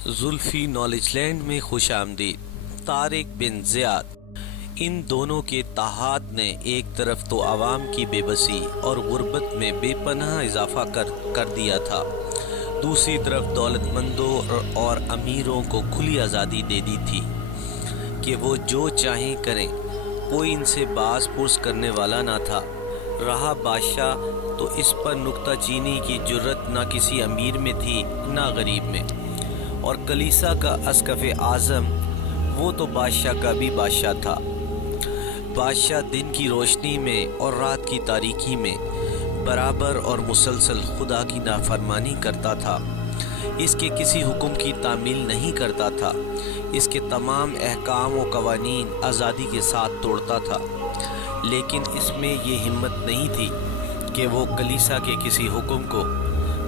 Zulfi knowledge land में खुश आमदीद। तारिक बिन ज़ियाद। इन दोनों के तहाद ने एक तरफ तो आवाम की बेबसी और गुर्बत में बेपनाह इजाफा कर दिया था, दूसरी तरफ दौलतमंदों और अमीरों को खुली आज़ादी दे दी थी कि वो जो चाहें करें, कोई इनसे बास पुर्स करने वाला ना था। रहा बादशाह तो इस पर नुक्ता चीनी की जुर्रत ना किसी अमीर में थी ना गरीब में, और कलीसा का अस्कफ़े आज़म वो तो बादशाह का भी बादशाह था। बादशाह दिन की रोशनी में और रात की तारीकी में बराबर और मुसलसल खुदा की नाफरमानी करता था। इसके किसी हुक्म की तामील नहीं करता था, इसके तमाम अहकाम व कवानीन आज़ादी के साथ तोड़ता था, लेकिन इसमें ये हिम्मत नहीं थी कि वो कलीसा के किसी हुक्म को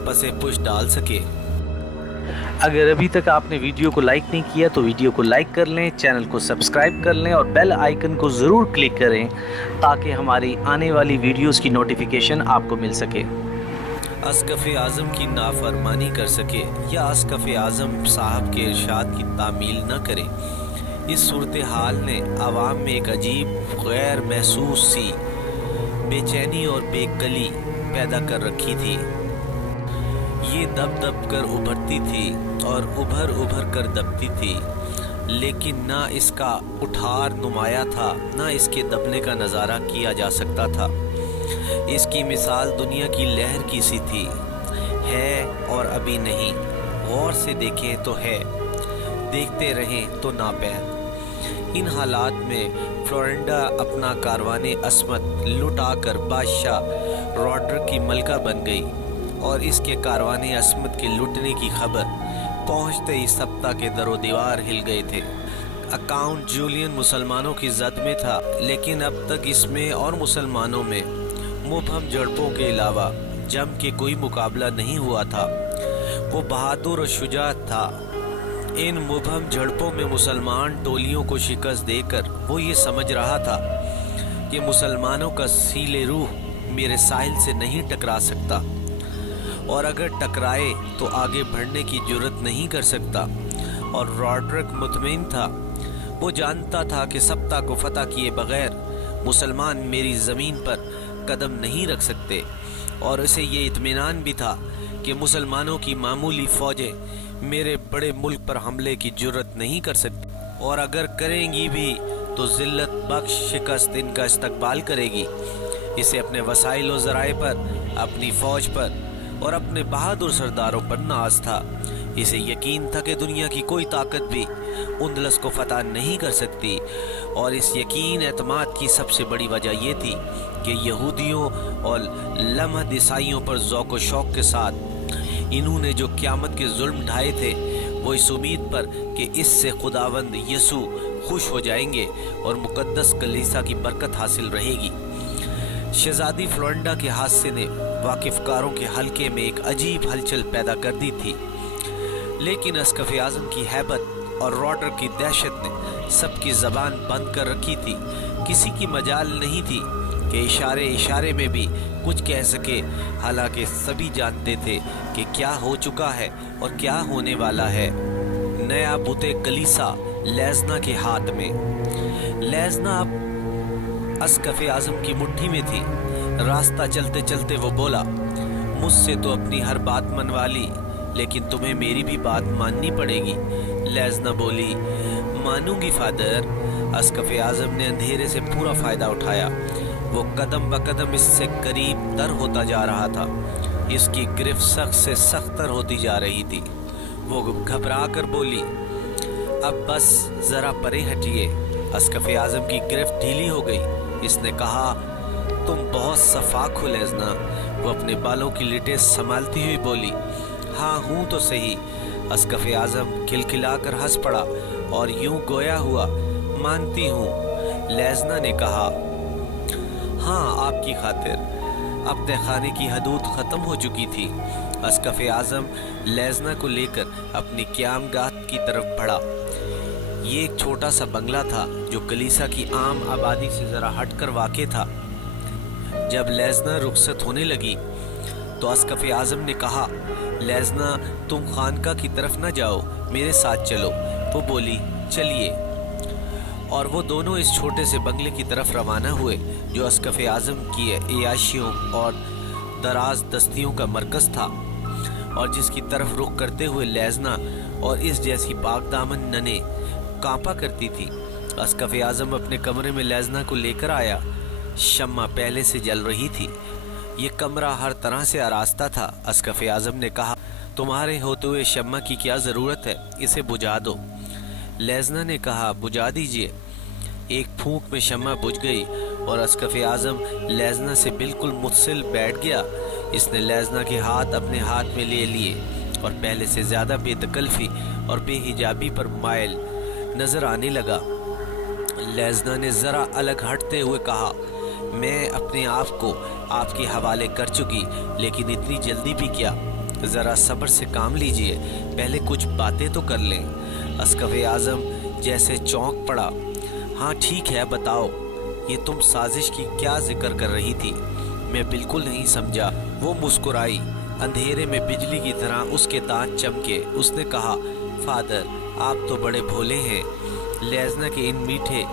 पसे पुश डाल सके। अगर अभी तक आपने वीडियो को लाइक नहीं किया तो वीडियो को लाइक कर लें, चैनल को सब्सक्राइब कर लें और बेल आइकन को ज़रूर क्लिक करें ताकि हमारी आने वाली वीडियोस की नोटिफिकेशन आपको मिल सके। अस्कफ़े आज़म की नाफरमानी कर सके या अस्कफ़े आज़म साहब के इरशाद की तामील न करे, इस सूरत हाल ने आवाम में एक अजीब गैर महसूस सी बेचैनी और बेकली पैदा कर रखी थी। ये दब दब कर उभरती थी और उभर उभर कर दबती थी, लेकिन ना इसका उठार नुमाया था, ना इसके दबने का नज़ारा किया जा सकता था। इसकी मिसाल दुनिया की लहर की सी थी, है और अभी नहीं, गौर से देखें तो है, देखते रहें तो नापैद। इन हालात में फ्लोरिडा अपना कारवाने अस्मत लुटा कर बादशाह रॉडरिक की मलका बन गई, और इसके कारवाने अस्मत के लुटने की खबर पहुंचते ही सप्ताह के दरो दीवार हिल गए थे। अकाउंट जूलियन मुसलमानों की जद में था, लेकिन अब तक इसमें और मुसलमानों में मुबहम झड़पों के अलावा जम के कोई मुकाबला नहीं हुआ था। वो बहादुर और शुजाअत था। इन मुबहम झड़पों में मुसलमान टोलियों को शिकस्त देकर वो ये समझ रहा था कि मुसलमानों का सीले रूह मेरे साहिल से नहीं टकरा सकता, और अगर टकराए तो आगे बढ़ने की जुर्रत नहीं कर सकता। और रॉडरिक मुतमईन था, वो जानता था कि सप्ताह को फतह किए बगैर मुसलमान मेरी ज़मीन पर कदम नहीं रख सकते, और उसे ये इत्मीनान भी था कि मुसलमानों की मामूली फ़ौजें मेरे बड़े मुल्क पर हमले की जुर्रत नहीं कर सकती, और अगर करेंगी भी तो ज़िल्लत बख्श शिकस्त इनका इस्तकबाल करेगी। इसे अपने वसाइल व ज़राए पर, अपनी फ़ौज पर और अपने बहादुर सरदारों पर नाज था। इसे यकीन था कि दुनिया की कोई ताकत भी उंदलस को फतह नहीं कर सकती, और इस यकीन एतमाद की सबसे बड़ी वजह यह थी कि यहूदियों और लमहद ईसाइयों पर ज़ौक़ व शौक़ के साथ इन्होंने जो क़यामत के जुल्म ढाए थे, वो इस उम्मीद पर कि इससे खुदावंद यसू खुश हो जाएंगे और मुक़द्दस कलीसा की बरकत हासिल रहेगी। शहज़ादी फ्लोरिडा के हादसे ने वाकिफ़कारों के हलके में एक अजीब हलचल पैदा कर दी थी, लेकिन अस्कफ़े आज़म की हैबत और रॉडरिक की दहशत ने सबकी ज़बान बंद कर रखी थी। किसी की मजाल नहीं थी कि इशारे इशारे में भी कुछ कह सके, हालांकि सभी जानते थे कि क्या हो चुका है और क्या होने वाला है। नया बुते कलीसा लेज़ना के हाथ में। लेज़ना अब अस्कफ़े आज़म की मुट्ठी में थी। रास्ता चलते चलते वो बोला, मुझसे तो अपनी हर बात मनवा ली, लेकिन तुम्हें मेरी भी बात माननी पड़ेगी। लेज़ना बोली, मानूंगी फादर। अस्कफ़े आज़म ने अंधेरे से पूरा फ़ायदा उठाया। वो कदम ब कदम इससे करीब तर होता जा रहा था। इसकी गिरफ्त सख्त से सख्त तर होती जा रही थी। वो घबरा कर बोली, अब बस ज़रा परे हटिए। अस्कफ़े आज़म की गिरफ्त ढीली हो गई। इसने कहा, तुम बहुत सफाक हो लेज़ना। वो अपने बालों की लिटें संभालती हुई बोली, हाँ हूँ तो सही। अस्कफ़े आज़म खिलखिलाकर हंस पड़ा और यूं गोया हुआ, मानती हूँ। लेज़ना ने कहा, हाँ आपकी खातिर। अब तहखाने की हदूद ख़त्म हो चुकी थी। अस्कफ़े आज़म लेज़ना को लेकर अपनी क़यामगाह की तरफ बढ़ा। ये एक छोटा सा बंगला था जो कलीसा की आम आबादी से ज़रा हटकर वाक़े था। जब लेज़ना रुखसत होने लगी तो अस्कफ़ आज़म ने कहा, लेज़ना तुम खानका की तरफ न जाओ, मेरे साथ चलो। वो बोली, चलिए। और वो दोनों इस छोटे से बंगले की तरफ रवाना हुए जो अस्कफ़ आज़म की अयाशियों और दराज दस्तियों का मरकज़ था, और जिसकी तरफ रुख करते हुए लेज़ना और इस जैसी पाकदामन नने कांपा करती थी। अस्कफ़ आज़म अपने कमरे में लेज़ना को लेकर आया। शम्मा पहले से जल रही थी। ये कमरा हर तरह से आरास्ता था। अस्कफ़ आज़म ने कहा, तुम्हारे होते हुए शम्मा की क्या ज़रूरत है, इसे बुझा दो। लेज़ना ने कहा, बुझा दीजिए। एक फूंक में शम्मा बुझ गई और अस्कफ़ आज़म लेज़ना से बिल्कुल मुत्सिल बैठ गया। इसने लेज़ना के हाथ अपने हाथ में ले लिए और पहले से ज़्यादा बेतकल्फ़ी और बेहिजाबी पर मायल नज़र आने लगा। लेज़ना ने ज़रा अलग हटते हुए कहा, मैं अपने आप को आपके हवाले कर चुकी, लेकिन इतनी जल्दी भी क्या, ज़रा सब्र से काम लीजिए, पहले कुछ बातें तो कर लें। अस्कफ़ आज़म जैसे चौंक पड़ा। हाँ ठीक है, बताओ, ये तुम साजिश की क्या जिक्र कर रही थी? मैं बिल्कुल नहीं समझा। वो मुस्कुराई। अंधेरे में बिजली की तरह उसके दांत चमके। उसने कहा, फादर आप तो बड़े भोले हैं। लेज़ना के इन मीठे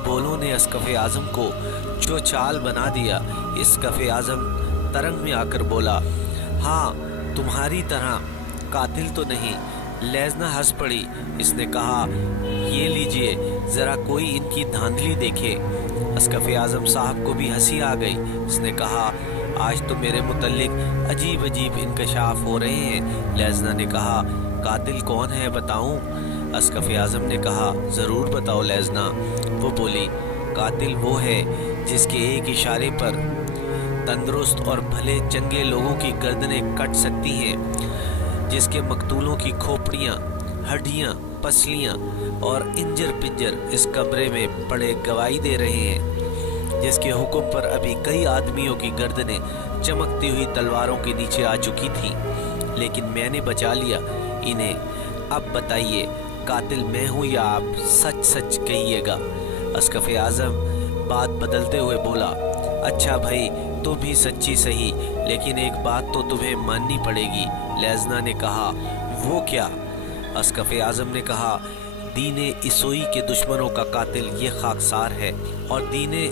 बोलों ने अस्कफ़ आज़म को जो चाल बना दिया। अस्कफ़ आज़म तरंग में आकर बोला, हाँ तुम्हारी तरह कातिल तो नहीं। लेज़ना हंस पड़ी। इसने कहा, ये लीजिए, ज़रा कोई इनकी धांधली देखे। अस्कफ़ आज़म साहब को भी हंसी आ गई। इसने कहा, आज तो मेरे मुतल्लिक अजीब अजीब इंकशाफ हो रहे हैं। लेज़ना ने कहा, कातिल कौन है बताऊं? अस्कफ़ आज़म ने कहा, ज़रूर बताओ लेज़ना। वो बोली, कातिल वो है जिसके एक इशारे पर तंदुरुस्त और भले चंगे लोगों की गर्दनें कट सकती हैं, जिसके मकतूलों की खोपड़ियाँ, हड्डियाँ, पसलियाँ और इंजर पिंजर इस कमरे में पड़े गवाही दे रहे हैं, जिसके हुक्म पर अभी कई आदमियों की गर्दनें चमकती हुई तलवारों के नीचे आ चुकी थीं, लेकिन मैंने बचा लिया इन्हें। अब बताइए, कातिल मैं हूँ या आप? सच सच कहिएगा। अस्कफ़ आज़म बात बदलते हुए बोला, अच्छा भाई तुम भी सच्ची सही, लेकिन एक बात तो तुम्हें माननी पड़ेगी। लेज़ना ने कहा, वो क्या? अस्कफ़ आज़म ने कहा, दीने इसोई के दुश्मनों का कातिल ये खाकसार है, और दीने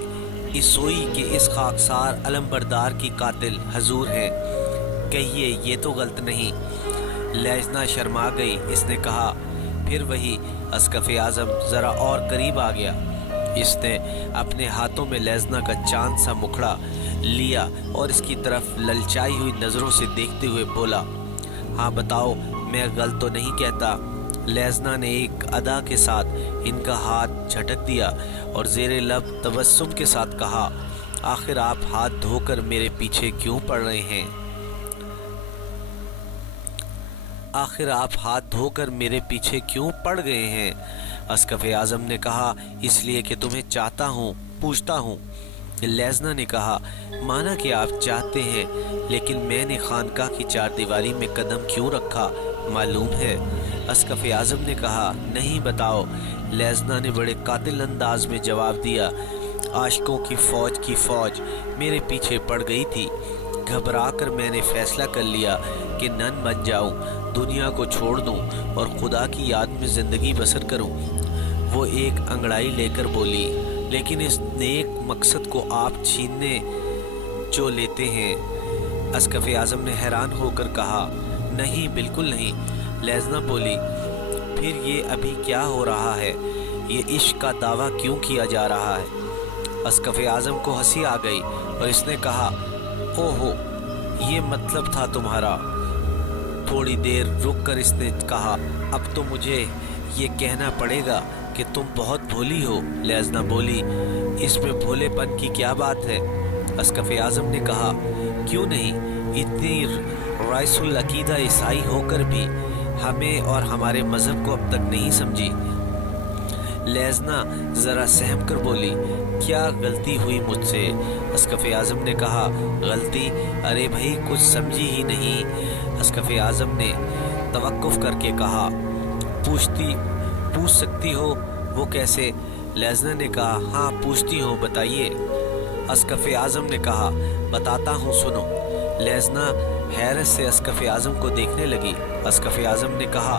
इसोई के इस खाकसार अलमबरदार की कातिल हजूर है। कहिए, ये तो गलत नहीं। लेज़ना शर्मा गई। इसने कहा, फिर वही। अस्कफ़ आज़म ज़रा और करीब आ गया। इसने अपने हाथों में लेज़ना का चांद सा मुखड़ा लिया और इसकी तरफ ललचाई हुई नज़रों से देखते हुए बोला, हाँ बताओ, मैं गलत तो नहीं कहता। लेज़ना ने एक अदा के साथ इनका हाथ झटक दिया और ज़ेरे लब तबस्सुम के साथ कहा, आखिर आप हाथ धोकर मेरे पीछे क्यों पड़ रहे हैं? आखिर आप हाथ धोकर मेरे पीछे क्यों पड़ गए हैं? अस्कफ़ आज़म ने कहा, इसलिए कि तुम्हें चाहता हूँ, पूछता हूँ। लेज़ना ने कहा, माना कि आप चाहते हैं, लेकिन मैंने खानका की चारदीवारी में कदम क्यों रखा मालूम है? अस्कफ़ आज़म ने कहा, नहीं बताओ। लेज़ना ने बड़े कातिल अंदाज में जवाब दिया, आशिकों की फ़ौज मेरे पीछे पड़ गई थी। घबरा कर मैंने फ़ैसला कर लिया कि नन बन जाऊं, दुनिया को छोड़ दूं और खुदा की याद में ज़िंदगी बसर करूं। वो एक अंगड़ाई लेकर बोली, लेकिन इस नेक मकसद को आप छीनने जो लेते हैं। अस्कफ़ आज़म ने हैरान होकर कहा, नहीं बिल्कुल नहीं। लेज़ना बोली, फिर ये अभी क्या हो रहा है? ये इश्क का दावा क्यों किया जा रहा है? अस्कफ़ आज़म को हंसी आ गई और इसने कहा, ओहो, ये मतलब था तुम्हारा। थोड़ी देर रुक कर इसने कहा, अब तो मुझे ये कहना पड़ेगा कि तुम बहुत भोली हो। लेज़ना बोली, इसमें भोलेपन की क्या बात है? अस्कफ़ आज़म ने कहा, क्यों नहीं, इतनी राइसुल अकीदा ईसाई होकर भी हमें और हमारे मज़हब को अब तक नहीं समझी। लेज़ना ज़रा सहम कर बोली, क्या गलती हुई मुझसे? अस्कफ़ आज़म ने कहा, गलती? अरे भाई कुछ समझी ही नहीं। अस्कफ़ आज़म ने तवक्कुफ़ करके कहा, पूछ सकती हो? वो कैसे? लेज़ना ने कहा, हाँ पूछती हूँ, बताइए। अस्कफ़ आज़म ने कहा, बताता हूँ, सुनो। लेज़ना हैरत से अस्कफ़ आज़म को देखने लगी। अस्कफ़ आज़म ने कहा,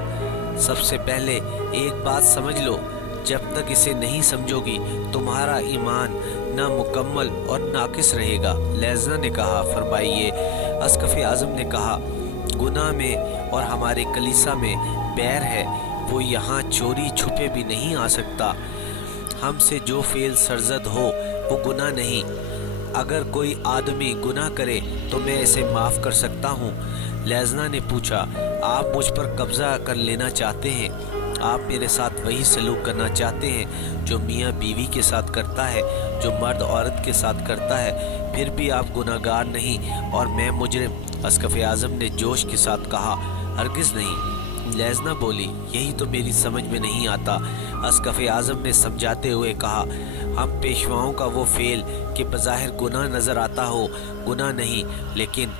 सबसे पहले एक बात समझ लो, जब तक इसे नहीं समझोगी तुम्हारा ईमान नामुकम्मल और नाकिस रहेगा। लेज़ना ने कहा, फरमाइए। अस्कफ़ आज़म ने कहा, गुनाह में और हमारे कलीसा में बैर है, वो यहाँ चोरी छुपे भी नहीं आ सकता। हमसे जो फेल सरजद हो वो गुनाह नहीं। अगर कोई आदमी गुनाह करे तो मैं इसे माफ़ कर सकता हूँ। लेज़ना ने पूछा, आप मुझ पर कब्ज़ा कर लेना चाहते हैं? आप मेरे साथ वही सलूक करना चाहते हैं जो मियाँ बीवी के साथ करता है, जो मर्द औरत के साथ करता है? फिर भी आप गुनाहगार नहीं और मैं मुजरिम। अस्कफ़ आज़म ने जोश के साथ कहा, हरगिज़ नहीं। लेज़ना बोली, यही तो मेरी समझ में नहीं आता। अस्कफ़ आज़म ने समझाते हुए कहा, हम पेशवाओं का वो फेल कि बज़ाहिर गुनाह नज़र आता हो गुनाह नहीं, लेकिन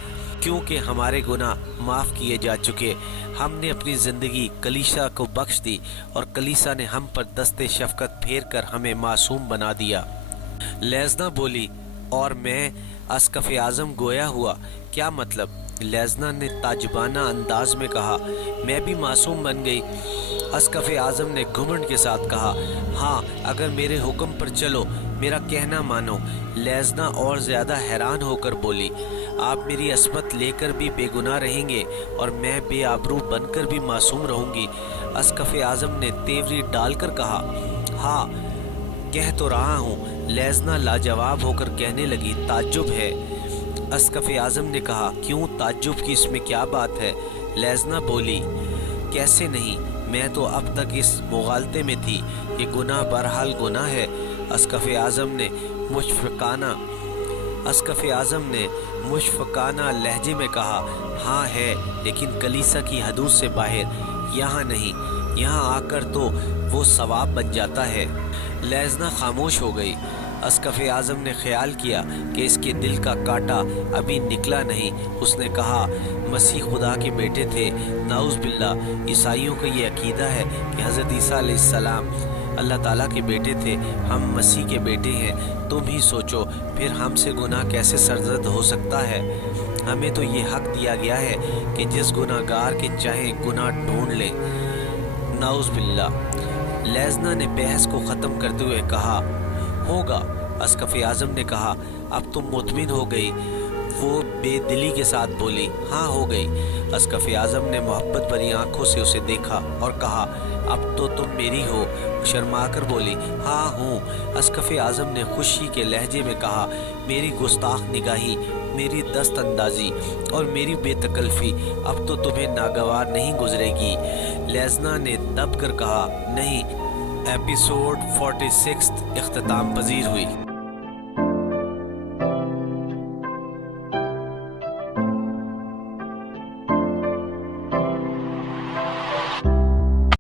क्योंकि हमारे गुनाह माफ़ किए जा चुके, हमने अपनी ज़िंदगी कलीसा को बख्श दी और कलीसा ने हम पर दस्ते शफ़क़त फेर कर हमें मासूम बना दिया। लेज़ना बोली, और मैं? अस्कफ़ आज़म गोया हुआ, क्या मतलब? लेज़ना ने ताजुबाना अंदाज में कहा, मैं भी मासूम बन गई। अस्कफ़ आज़म ने घुमंड के साथ कहा, हाँ, अगर मेरे हुक्म पर चलो, मेरा कहना मानो। लेज़ना और ज़्यादा हैरान होकर बोली, आप मेरी असमत लेकर भी बेगुनाह रहेंगे और मैं बेआबरू बनकर भी मासूम रहूँगी। अस्कफ़ आज़म ने तेवरी डालकर कहा, हाँ, कह तो रहा हूँ। लेज़ना लाजवाब होकर कहने लगी, ताज्जुब है। अस्कफ़ आज़म ने कहा, क्यों, ताज्जुब की इसमें क्या बात है? लेज़ना बोली, कैसे नहीं, मैं तो अब तक इस मुगालते में थी कि गुनाह बहरहाल गुनाह है। अस्कफ़ आज़म ने मुशफ़क़ाना लहजे में कहा, हाँ है, लेकिन कलीसा की हदूद से बाहर, यहाँ नहीं, यहाँ आकर तो वो सवाब बन जाता है। लेज़ना खामोश हो गई। अस्कफ़ आज़म ने ख्याल किया कि इसके दिल का कांटा अभी निकला नहीं। उसने कहा, मसीह खुदा के बेटे थे, नाउज़ बिल्लाह। ईसाइयों का ये अकीदा है कि हज़रत ईसा अलैहिस्सलाम अल्लाह ताला के बेटे थे, हम मसीह के बेटे हैं। तुम ही सोचो, फिर हमसे गुनाह कैसे सरजद हो सकता है? हमें तो ये हक़ दिया गया है कि जिस गुनाहगार के चाहे गुनाह ढूंढ लें। नाउज़ बिल्लाह। लेज़ना ने बहस को ख़त्म करते हुए कहा, होगा। अस्कफ़ आज़म ने कहा, अब तुम मुतमिन हो गई? वो बेदिली के साथ बोली, हाँ, हो गई। अस्कफ़ आज़म ने मोहब्बत भरी आंखों से उसे देखा और कहा, अब तो तुम मेरी हो? शर्मा कर बोली, हाँ हूँ। अस्कफ़ आज़म ने खुशी के लहजे में कहा, मेरी गुस्ताख निगाही, मेरी दस्त अंदाज़ी और मेरी बेतकल्फ़ी अब तो तुम्हें नागवार नहीं गुजरेगी। लेज़ना ने दब कर कहा, नहीं। एपिसोड 46 इख्तिताम पजीर हुई।